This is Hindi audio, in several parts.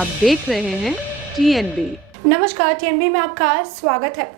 आप देख रहे हैं TNB। नमस्कार, TNB में आपका स्वागत है।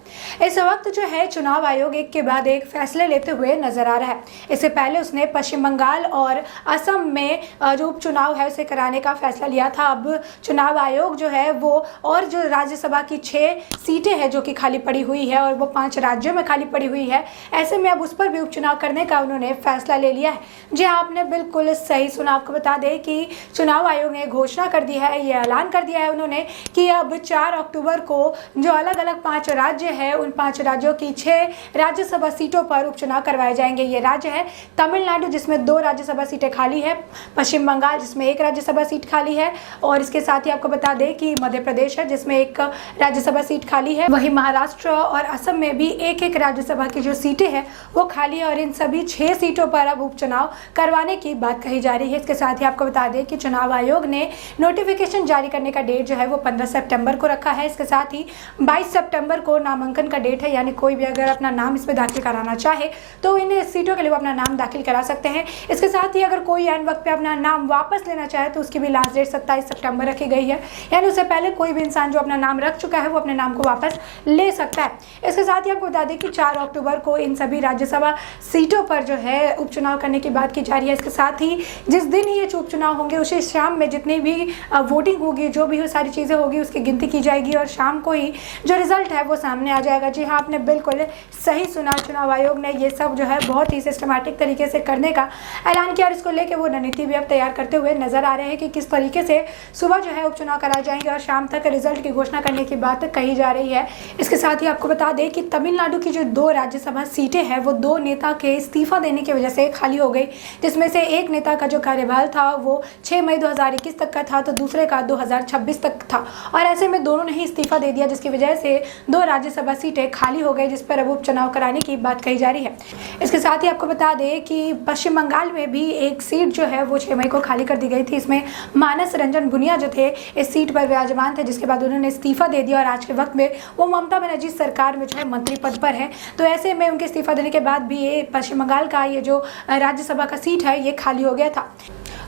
इस वक्त जो है चुनाव आयोग एक के बाद एक फैसले लेते हुए नजर आ रहा है। इससे पहले उसने पश्चिम बंगाल और असम में जो उपचुनाव है उसे कराने का फैसला लिया था। अब चुनाव आयोग जो है वो और जो राज्यसभा की 6 सीटें हैं जो कि खाली पड़ी हुई है और वो 5 राज्यों में खाली पड़ी हुई है, ऐसे में अब उस पर भी उपचुनाव करने का उन्होंने फैसला ले लिया है। जी आपने बिल्कुल सही सुना। आपको बता दें कि चुनाव आयोग ने घोषणा कर दी है, ये ऐलान कर दिया है उन्होंने कि अब 4 अक्टूबर को जो अलग अलग 5 राज्य है उन 5 राज्यों की 6 राज्यसभा सीटों पर उपचुनाव करवाए जाएंगे। ये राज्य है तमिलनाडु जिसमें 2 राज्यसभा सीटें खाली है, पश्चिम बंगाल जिसमें 1 राज्यसभा सीट खाली है और इसके साथ ही आपको बता दें कि मध्य प्रदेश है जिसमें 1 राज्यसभा सीट खाली है। वहीं महाराष्ट्र और असम में भी 1-1 राज्यसभा की जो सीटें हैं वो खाली है और इन सभी 6 सीटों पर अब उपचुनाव करवाने की बात कही जा रही है। इसके साथ ही आपको बता दें कि चुनाव आयोग ने नोटिफिकेशन जारी करने का डेट जो है वो 15 सितंबर को रखा है। इसके साथ ही 22 सितंबर को नामांकन का डेट है, यानी कोई भी अगर अपना नाम इसमें दाखिल कराना चाहे तो इन सीटों के लिए वो अपना नाम दाखिल करा सकते हैं। इसके साथ ही अगर कोई ऐन वक्त पे अपना नाम वापस लेना चाहे तो उसकी भी लास्ट डेट 27 सितंबर रखी गई है, यानी उससे पहले कोई भी इंसान जो अपना नाम रख चुका है वो अपने नाम को वापस ले सकता है। इसके साथ ही आपको बता दें कि 4 अक्टूबर को इन सभी राज्यसभा सीटों पर जो है उपचुनाव करने की बात की जा रही है। इसके साथ ही जिस दिन ही ये उपचुनाव होंगे उसी शाम में जितनी भी वोटिंग होगी, जो भी सारी चीज़ें होगी उसकी गिनती की जाएगी और शाम को ही जो रिजल्ट है वो सामने आ जाएगा। जी हाँ, आपने बिल्कुल सही सुना। चुनाव आयोग ने ये सब जो है बहुत ही सिस्टमैटिक तरीके से करने का ऐलान किया और इसको लेके वो रणनीति भी अब तैयार करते हुए नजर आ रहे हैं कि किस तरीके से सुबह जो है उपचुनाव कराए जाएंगे और शाम तक रिजल्ट की घोषणा करने की बात कही जा रही है। इसके साथ ही आपको बता दें कि तमिलनाडु की जो 2 राज्यसभा सीटें हैं वो 2 नेता के इस्तीफा देने की वजह से खाली हो गई, जिसमें से एक नेता का जो कार्यकाल था वो 6 मई 2021 तक का था तो दूसरे का 2026 तक था और ऐसे में दोनों ने ही इस्तीफा दे दिया, जिसकी वजह से 2 राज्यसभा सीटें खाली हो गई, जिस पर अब उपचुनाव कराने की बात कही जा रही है। इसके साथ ही आपको बता दें कि पश्चिम बंगाल में भी एक सीट जो है वो 6 मई को खाली कर दी गई थी। इसमें मानस रंजन भुनिया जो थे इस सीट पर विराजमान थे, जिसके बाद उन्होंने इस्तीफा दे दिया और आज के वक्त में वो ममता बनर्जी सरकार में जो है मंत्री पद पर है। तो ऐसे में उनके इस्तीफा देने के बाद भी ये पश्चिम बंगाल का ये जो राज्यसभा का सीट है ये खाली हो गया था।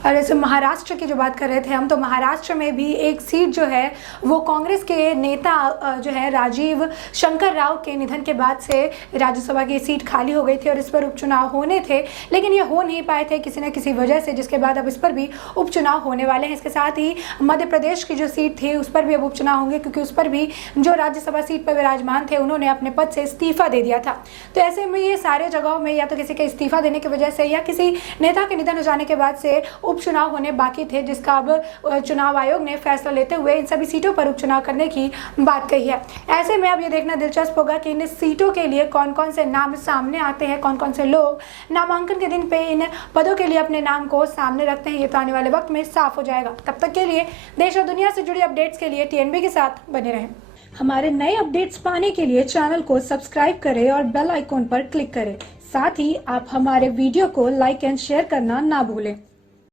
और ऐसे महाराष्ट्र की जो बात कर रहे थे हम, तो महाराष्ट्र में भी एक सीट जो है वो कांग्रेस के नेता जो है राजीव शंकर राव के निधन के बाद से राज्यसभा की सीट खाली हो गई थी और इस पर उपचुनाव होने थे, लेकिन ये हो नहीं पाए थे किसी न किसी वजह से, जिसके बाद अब इस पर भी उपचुनाव होने वाले हैं। इसके साथ ही मध्य प्रदेश की जो सीट थी उस पर भी अब उपचुनाव होंगे, क्योंकि उस पर भी जो राज्यसभा सीट पर विराजमान थे उन्होंने अपने पद से इस्तीफा दे दिया था। तो ऐसे में ये सारे जगहों में या तो किसी के इस्तीफा देने की वजह से या किसी नेता के निधन हो जाने के बाद से उपचुनाव होने बाकी थे, जिसका अब चुनाव आयोग ने फैसला लेते हुए इन सभी सीटों पर उपचुनाव करने की बात कही है। ऐसे में अब ये देखना दिलचस्प होगा कि इन सीटों के लिए कौन कौन से नाम सामने आते हैं, कौन कौन से लोग नामांकन के दिन पे इन पदों के लिए अपने नाम को सामने रखते हैं। ये तो आने वाले वक्त में साफ हो जाएगा। तब तक के लिए देश और दुनिया से जुड़ी अपडेट्स के लिए TNB के साथ बने रहें। हमारे नए अपडेट्स पाने के लिए चैनल को सब्सक्राइब करें और बेल आइकॉन पर क्लिक करें। साथ ही आप हमारे वीडियो को लाइक एंड शेयर करना ना भूलें।